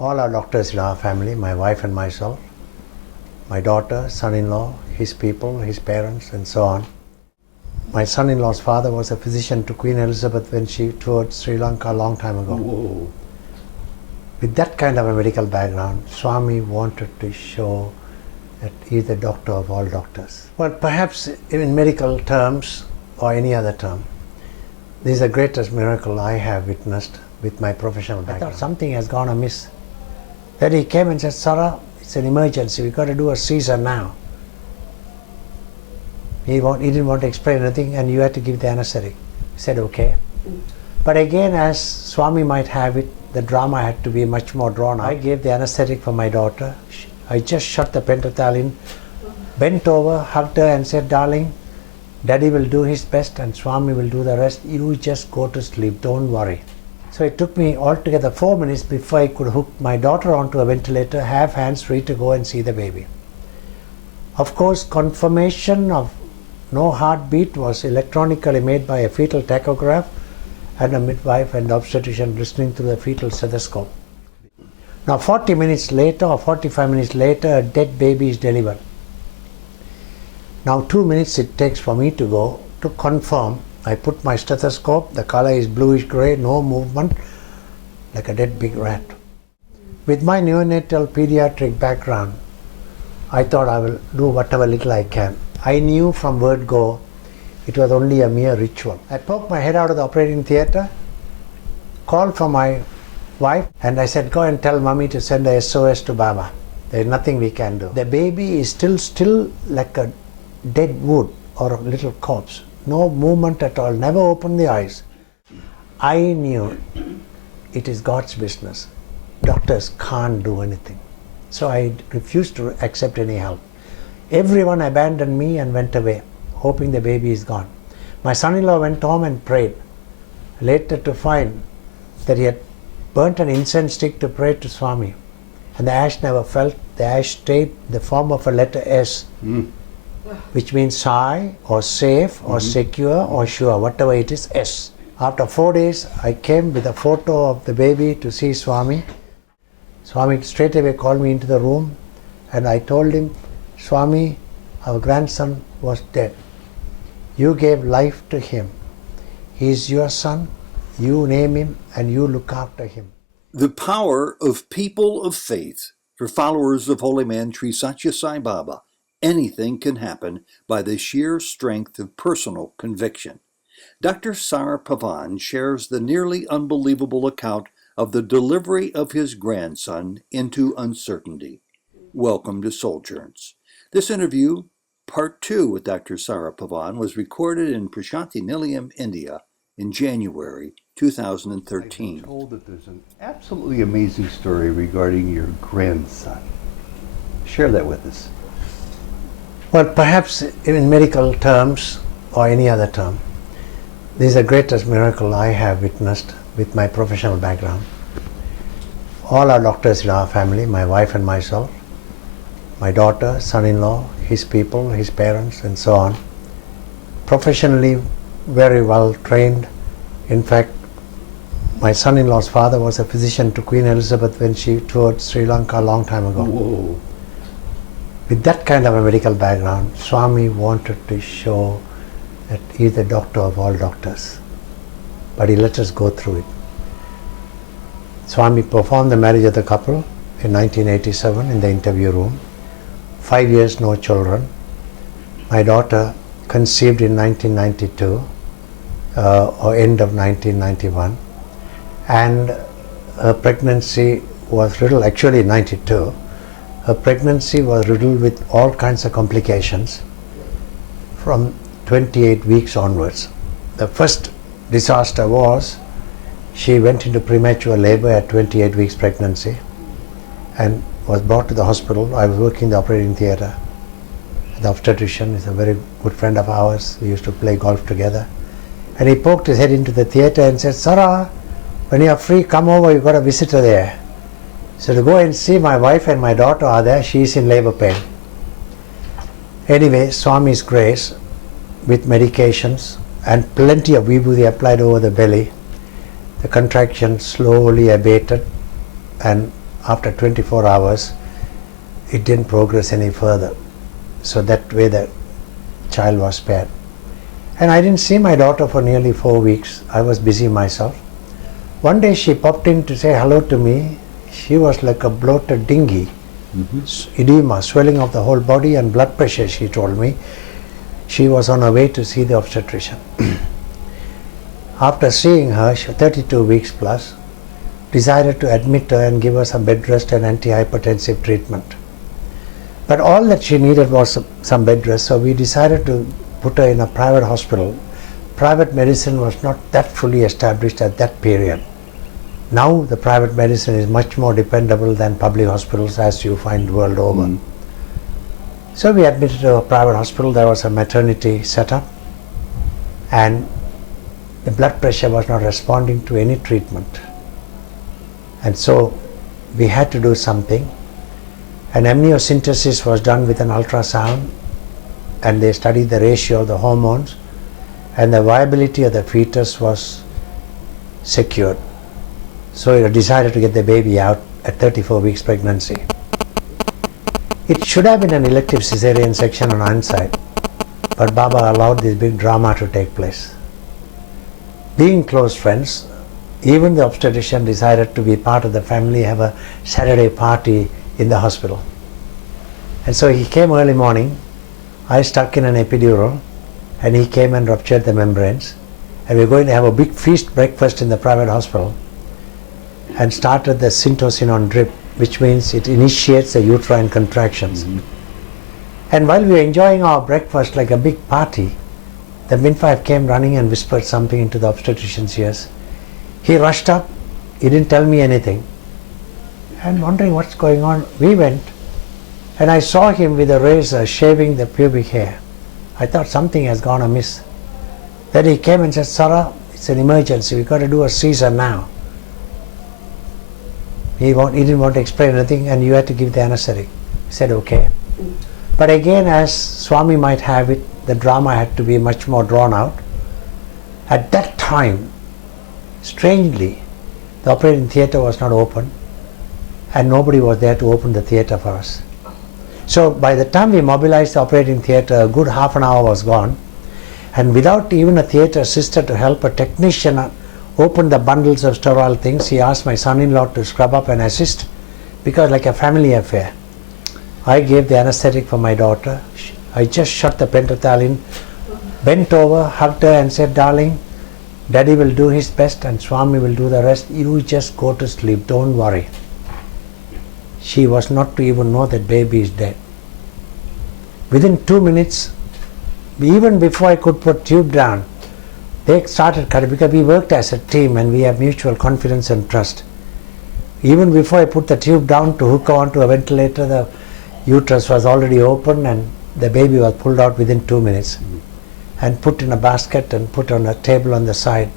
All our doctors in our family, my wife and myself, my daughter, son-in-law, his people, his parents, and so on. My son-in-law's father was a physician to Queen Elizabeth when she toured Sri Lanka a long time ago. Whoa. With that kind of a medical background, Swami wanted to show that he is the doctor of all doctors. Well, perhaps in medical terms or any other term, this is the greatest miracle I have witnessed with my professional background. I thought something has gone amiss. Then he came and said, Sara, it's an emergency, we've got to do a Caesar now. He didn't want to explain anything and you had to give the anesthetic. He said, okay. But again, as Swami might have it, the drama had to be much more drawn out. I gave the anesthetic for my daughter. I just shut the pentothal in, bent over, hugged her and said, darling, Daddy will do his best and Swami will do the rest. You just go to sleep, don't worry. So it took me altogether 4 minutes before I could hook my daughter onto a ventilator, have hands free to go and see the baby. Of course, confirmation of no heartbeat was electronically made by a fetal tachograph and a midwife and obstetrician listening through the fetal stethoscope. Now 40 minutes later or 45 minutes later, a dead baby is delivered. Now 2 minutes it takes for me to go to confirm. I put my stethoscope, the color is bluish grey, no movement, like a dead big rat. With my neonatal pediatric background, I thought I will do whatever little I can. I knew from word go, it was only a mere ritual. I poked my head out of the operating theatre, called for my wife, and I said, go and tell mommy to send a SOS to Baba. There is nothing we can do. The baby is still like a dead wood or a little corpse. No movement at all, never opened the eyes. I knew it is God's business. Doctors can't do anything. So I refused to accept any help. Everyone abandoned me and went away, hoping the baby is gone. My son-in-law went home and prayed, later to find that he had burnt an incense stick to pray to Swami. And the ash never fell, the ash stayed in the form of a letter S, which means Sai or safe or secure or sure, whatever it is, S. After 4 days, I came with a photo of the baby to see Swami. Swami straight away called me into the room and I told him, Swami, our grandson was dead. You gave life to him. He is your son. You name him and you look after him. The power of people of faith. For followers of holy man Sri Sathya Sai Baba, anything can happen by the sheer strength of personal conviction. Dr. Sara Pavan shares the nearly unbelievable account of the delivery of his grandson into uncertainty. Welcome to Souljourns. This interview, part 2 with Dr. Sara Pavan, was recorded in Prashanti Nilayam, India in January 2013. I'm told that there's an absolutely amazing story regarding your grandson. Share that with us. Well, perhaps in medical terms or any other term, this is the greatest miracle I have witnessed with my professional background. All our doctors in our family, my wife and myself, my daughter, son-in-law, his people, his parents, and so on, professionally very well trained. In fact, my son-in-law's father was a physician to Queen Elizabeth when she toured Sri Lanka a long time ago. Whoa. With that kind of a medical background, Swami wanted to show that he is the doctor of all doctors. But he let us go through it. Swami performed the marriage of the couple in 1987 in the interview room. 5 years, no children. My daughter conceived in 1992 or end of 1991, and her pregnancy was riddled, actually 92, her pregnancy was riddled with all kinds of complications from 28 weeks onwards. The first disaster was she went into premature labor at 28 weeks pregnancy and was brought to the hospital. I was working in the operating theatre. The obstetrician is a very good friend of ours. We used to play golf together. And he poked his head into the theatre and said, Sara, when you are free, come over, you've got a visitor there. So to go and see, my wife and my daughter are there. She is in labor pain. Anyway, Swami's grace, with medications and plenty of vibhuti applied over the belly, the contraction slowly abated and after 24 hours, it didn't progress any further. So that way the child was spared. And I didn't see my daughter for nearly 4 weeks. I was busy myself. One day she popped in to say hello to me. She was like a bloated dinghy. Edema, swelling of the whole body and blood pressure, she told me. She was on her way to see the obstetrician. After seeing her, she was 32 weeks plus, decided to admit her and give her some bed rest and antihypertensive treatment. But all that she needed was some bed rest, so we decided to put her in a private hospital. Private medicine was not that fully established at that period. Now the private medicine is much more dependable than public hospitals, as you find world over. So we admitted to a private hospital. There was a maternity setup, and the blood pressure was not responding to any treatment. And so we had to do something. An amniocentesis was done with an ultrasound, and they studied the ratio of the hormones, and the viability of the fetus was secured. So we decided to get the baby out at 34 weeks pregnancy. It should have been an elective cesarean section on hindsight, but Baba allowed this big drama to take place. Being close friends, even the obstetrician decided to be part of the family, have a Saturday party in the hospital. And so he came early morning. I stuck in an epidural, and he came and ruptured the membranes. And we were going to have a big feast breakfast in the private hospital, and started the syntocinon drip, which means it initiates the uterine contractions. And while we were enjoying our breakfast like a big party, the midwife came running and whispered something into the obstetrician's ears. He rushed up, he didn't tell me anything. And wondering what's going on, we went, and I saw him with a razor shaving the pubic hair. I thought something has gone amiss. Then he came and said, "Sara, it's an emergency, we've got to do a Caesar now." He didn't want to explain anything, and you had to give the anesthetic. He said, "Okay." But again, as Swami might have it, the drama had to be much more drawn out. At that time, strangely, the operating theatre was not open, and nobody was there to open the theatre for us. So by the time we mobilized the operating theatre, a good half an hour was gone, and without even a theatre sister to help, a technician opened the bundles of sterile things. He asked my son-in-law to scrub up and assist, because like a family affair. I gave the anesthetic for my daughter. I just shut the pentathalin, bent over, hugged her and said, "Darling, Daddy will do his best and Swami will do the rest. You just go to sleep, don't worry." She was not to even know that baby is dead. Within 2 minutes, even before I could put tube down, they started cutting, because we worked as a team and we have mutual confidence and trust. Even before I put the tube down to hook onto a ventilator, the uterus was already open and the baby was pulled out within 2 minutes and put in a basket and put on a table on the side.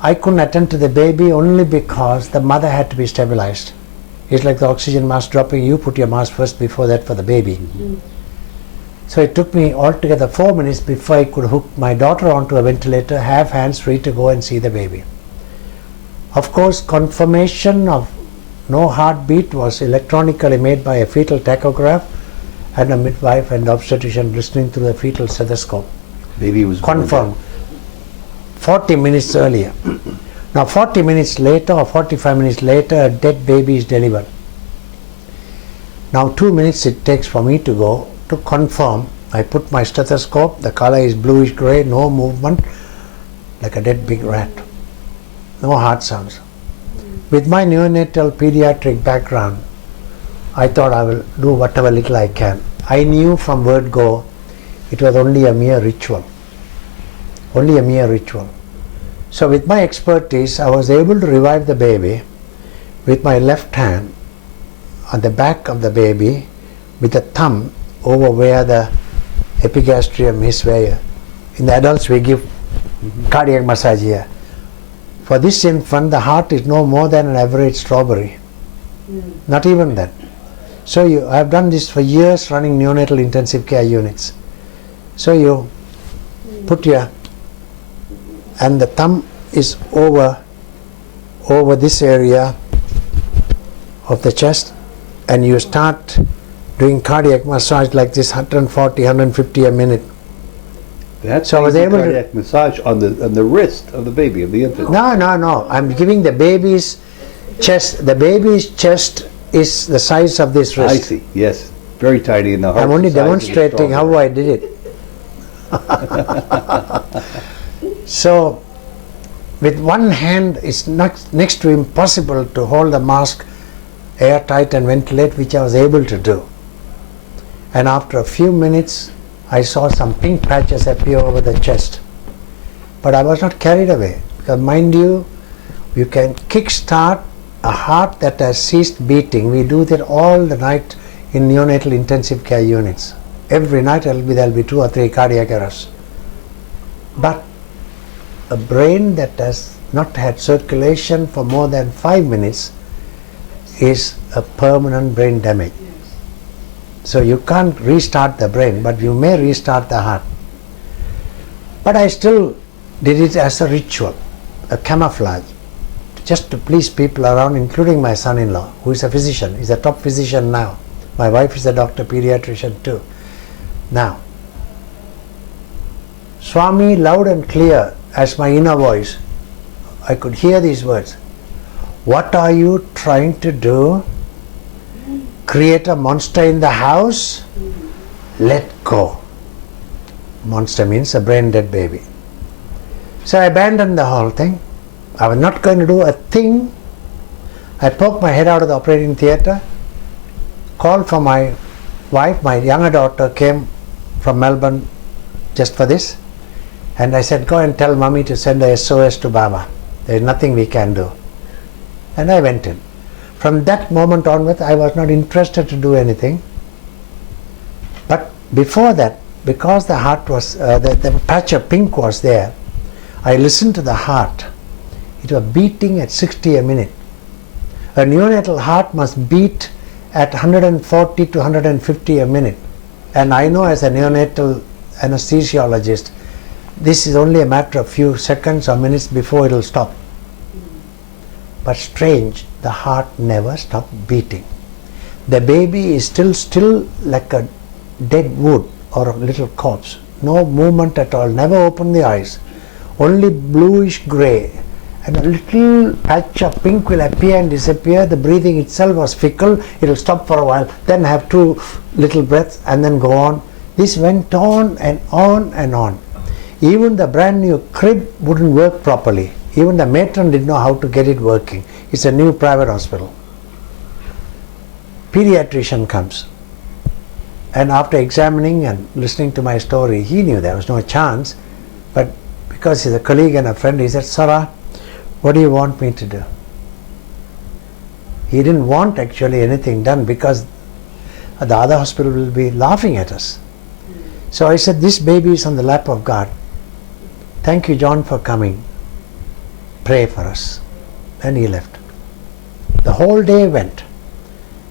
I couldn't attend to the baby only because the mother had to be stabilized. It's like the oxygen mask dropping. You put your mask first before that for the baby. So it took me altogether 4 minutes before I could hook my daughter onto a ventilator, have hands free to go and see the baby. Of course, confirmation of no heartbeat was electronically made by a fetal tachograph and a midwife and obstetrician listening through the fetal stethoscope. Baby was confirmed 40 minutes earlier. Now 40 minutes later or 45 minutes later, a dead baby is delivered. Now 2 minutes it takes for me to go to confirm. I put my stethoscope, the color is bluish grey, no movement, like a dead big rat. No heart sounds. With my neonatal pediatric background, I thought I will do whatever little I can. I knew from word go it was only a mere ritual. Only a mere ritual. So with my expertise, I was able to revive the baby with my left hand on the back of the baby with the thumb over where the epigastrium is, where in the adults we give cardiac massage here. For this infant, the heart is no more than an average strawberry. Not even that. So I have done this for years, running neonatal intensive care units. So you put your, and the thumb is over this area, of the chest, and you start doing cardiac massage like this, 140, 150 a minute. That's So I was able to- cardiac massage on the wrist of the baby, of the infant. No. I'm giving the baby's chest. The baby's chest is the size of this wrist. I see. Yes, very tiny in the heart. I'm only demonstrating how I did it. So, with one hand, it's next to impossible to hold the mask airtight and ventilate, which I was able to do. And after a few minutes, I saw some pink patches appear over the chest. But I was not carried away, because mind you, you can kickstart a heart that has ceased beating. We do that all the night in neonatal intensive care units. Every night there'll be 2 or 3 cardiac arrests. But a brain that has not had circulation for more than 5 minutes is a permanent brain damage. So you can't restart the brain, but you may restart the heart. But I still did it as a ritual, a camouflage, just to please people around, including my son-in-law, who is a physician. He's a top physician now. My wife is a doctor pediatrician too. Now, Swami, loud and clear as my inner voice, I could hear these words. What are you trying to do? Create a monster in the house? Let go. Monster means a brain dead baby. So I abandoned the whole thing. I was not going to do a thing. I poked my head out of the operating theatre, called for my wife. My younger daughter came from Melbourne just for this, and I said, go and tell Mummy to send a SOS to Baba. There is nothing we can do. And I went in. From that moment onwards, I was not interested to do anything. But before that, because the heart was, the patch of pink was there, I listened to the heart. It was beating at 60 a minute. A neonatal heart must beat at 140 to 150 a minute. And I know as a neonatal anesthesiologist, this is only a matter of few seconds or minutes before it will stop. But strange, the heart never stopped beating. The baby is still like a dead wood or a little corpse. No movement at all, never opened the eyes. Only bluish grey. And a little patch of pink will appear and disappear. The breathing itself was fickle. It will stop for a while, then have 2 little breaths and then go on. This went on and on and on. Even the brand new crib wouldn't work properly. Even the matron didn't know how to get it working. It's a new private hospital. Pediatrician comes. And after examining and listening to my story, he knew there was no chance. But because he's a colleague and a friend, he said, Sara, what do you want me to do? He didn't want actually anything done because the other hospital will be laughing at us. So I said, this baby is on the lap of God. Thank you, John, for coming. Pray for us. And he left. The whole day went.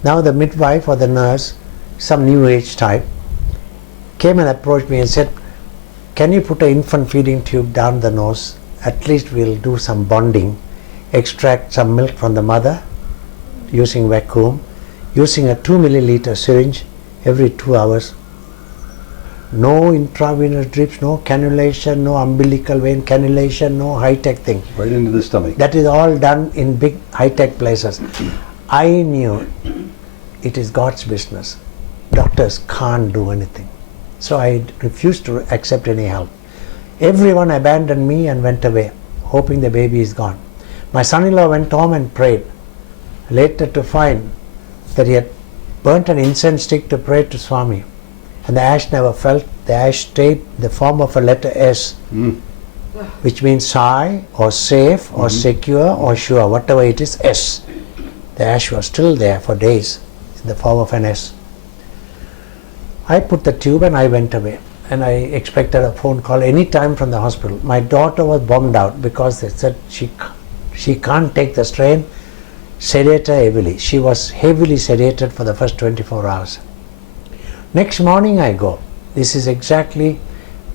Now the midwife or the nurse, some new age type, came and approached me and said, can you put an infant feeding tube down the nose? At least we'll do some bonding, extract some milk from the mother using vacuum, using a 2 milliliter syringe every 2 hours. No intravenous drips, no cannulation, no umbilical vein cannulation, no high-tech thing. Right into the stomach. That is all done in big high-tech places. I knew it is God's business. Doctors can't do anything. So I refused to accept any help. Everyone abandoned me and went away, hoping the baby is gone. My son-in-law went home and prayed, later to find that he had burnt an incense stick to pray to Swami. And the ash never fell. The ash stayed in the form of a letter S, which means Sai or safe or secure or sure, whatever it is, S. The ash was still there for days in the form of an S. I put the tube and I went away. And I expected a phone call any time from the hospital. My daughter was bombed out because they said she can't take the strain. Sedate her heavily. She was heavily sedated for the first 24 hours. Next morning I go. This is exactly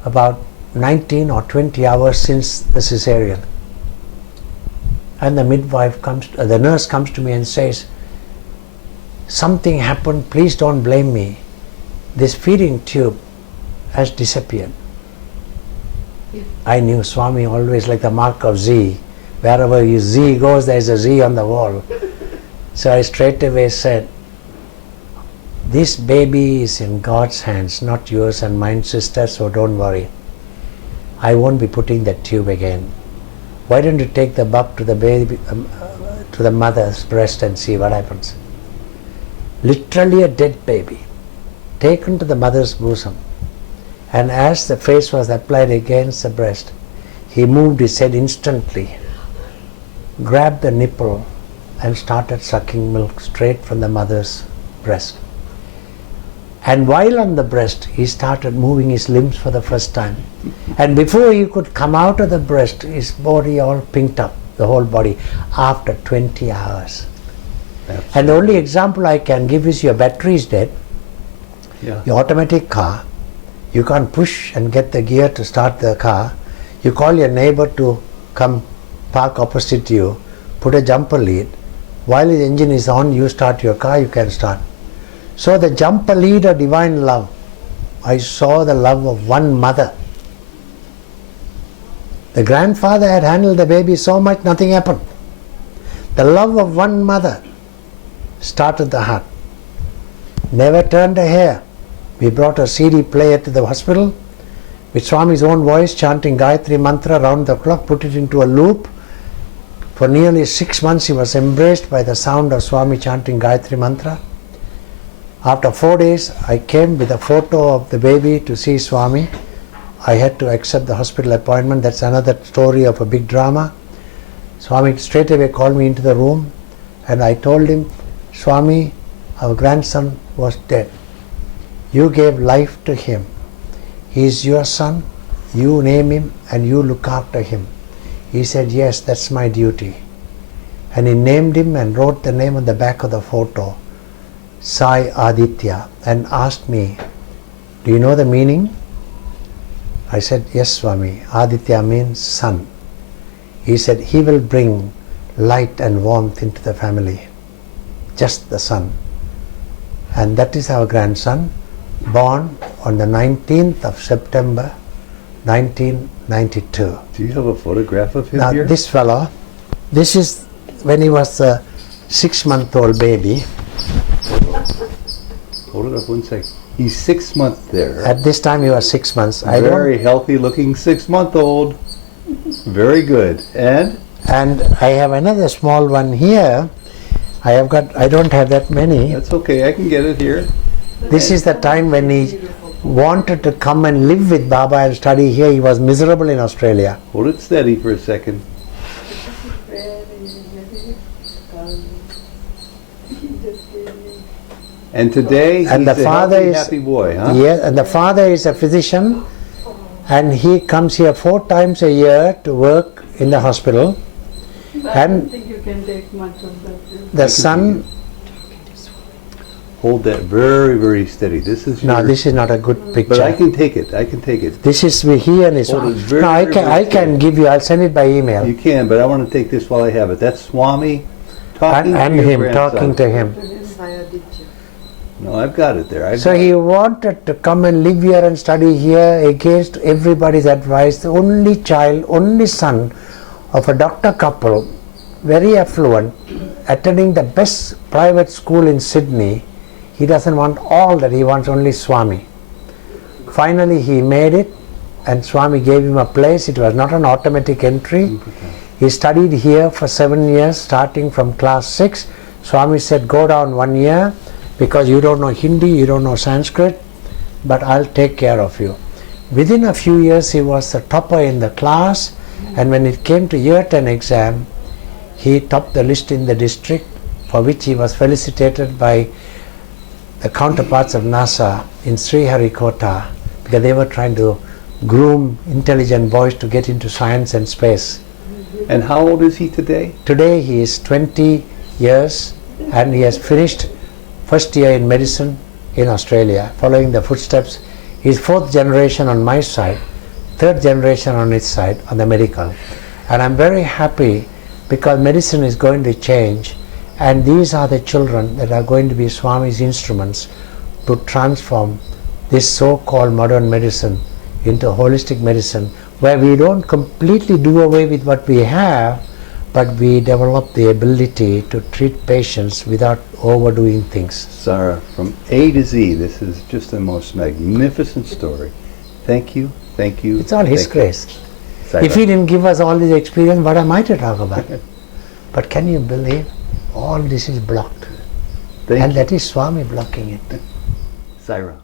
about 19 or 20 hours since the cesarean. And the midwife comes, the nurse comes to me and says, something happened, please don't blame me. This feeding tube has disappeared. I knew Swami always like the mark of Z. Wherever Z goes, there is a Z on the wall. So I straight away said, this baby is in God's hands, not yours and mine, sister, so don't worry. I won't be putting that tube again. Why don't you take the buck to the baby, to the mother's breast and see what happens? Literally a dead baby, taken to the mother's bosom. And as the face was applied against the breast, he moved his head instantly, grabbed the nipple and started sucking milk straight from the mother's breast. And while on the breast, he started moving his limbs for the first time. And before he could come out of the breast, his body all pinked up, the whole body, after 20 hours. Absolutely. And the only example I can give is your battery is dead, your automatic car, you can't push and get the gear to start the car, you call your neighbor to come park opposite you, put a jumper lead, while the engine is on, you start your car, you can start. So the jumper lead of divine love, I saw the love of one mother. The grandfather had handled the baby so much, nothing happened. The love of one mother started the heart. Never turned a hair. We brought a CD player to the hospital with Swami's own voice chanting Gayatri Mantra round the clock, put it into a loop. For nearly 6 months he was embraced by the sound of Swami chanting Gayatri Mantra. After 4 days I came with a photo of the baby to see Swami. I had to accept the hospital appointment. That's another story of a big drama. Swami straight away called me into the room and I told him, Swami, our grandson was dead. You gave life to him. He is your son. You name him and you look after him. He said, yes, that's my duty. And he named him and wrote the name on the back of the photo, Sai Aditya, and asked me, do you know the meaning? I said, yes, Swami. Aditya means sun. He said, he will bring light and warmth into the family. Just the sun. And that is our grandson, born on the 19th of September 1992. Do you have a photograph of him Now here? this fellow, this is when he was a 6-month-old baby. Hold it up 1 second. He's 6 months there. At this time he was 6 months. Very healthy looking 6-month-old. Very good. And I have another small one here. I don't have that many. that's okay, I can get it here. This is the time when he wanted to come and live with Baba and study here. He was miserable in Australia. Hold it steady for a second. And today And he's the a father healthy, is happy boy, huh? Yes, and the father is a physician, and he comes here 4 times a year to work in the hospital. But I don't And think you can take much of that. the son, Hold that very, very steady. This is no, your, this is not a good but I picture. can take it. I can take it. This is he and his Hold it wife. very, No, I very, can very give you. I'll send it by email. You can, but I want to take this while I have it. That's Swami talking And to your him grandson. talking to him. No, I've got it there. So he wanted to come and live here and study here against everybody's advice. The only child, only son of a doctor couple, very affluent, attending the best private school in Sydney. He doesn't want all that, he wants only Swami. Finally he made it and Swami gave him a place. It was not an automatic entry. He studied here for 7 years, starting from class 6. Swami said, go down 1 year because you don't know Hindi, you don't know Sanskrit, but I'll take care of you. Within a few years he was the topper in the class, and when it came to year 10 exam, he topped the list in the district, for which he was felicitated by the counterparts of NASA in Sriharikota, because they were trying to groom intelligent boys to get into science and space. And how old is he today? Today he is 20 years and he has finished first year in medicine in Australia, following the footsteps. He is 4th generation on my side, 3rd generation on his side, on the medical. And I'm very happy because medicine is going to change, And these are the children that are going to be Swami's instruments to transform this so-called modern medicine into holistic medicine, where we don't completely do away with what we have, but we develop the ability to treat patients without overdoing things. Sara, from A to Z, this is just the most magnificent story. Thank you, thank you. It's all His thank you. grace. Sara. If He didn't give us all this experience, what am I to talk about? But can you believe all this is blocked? Thank And you. that is Swami blocking it. Sara.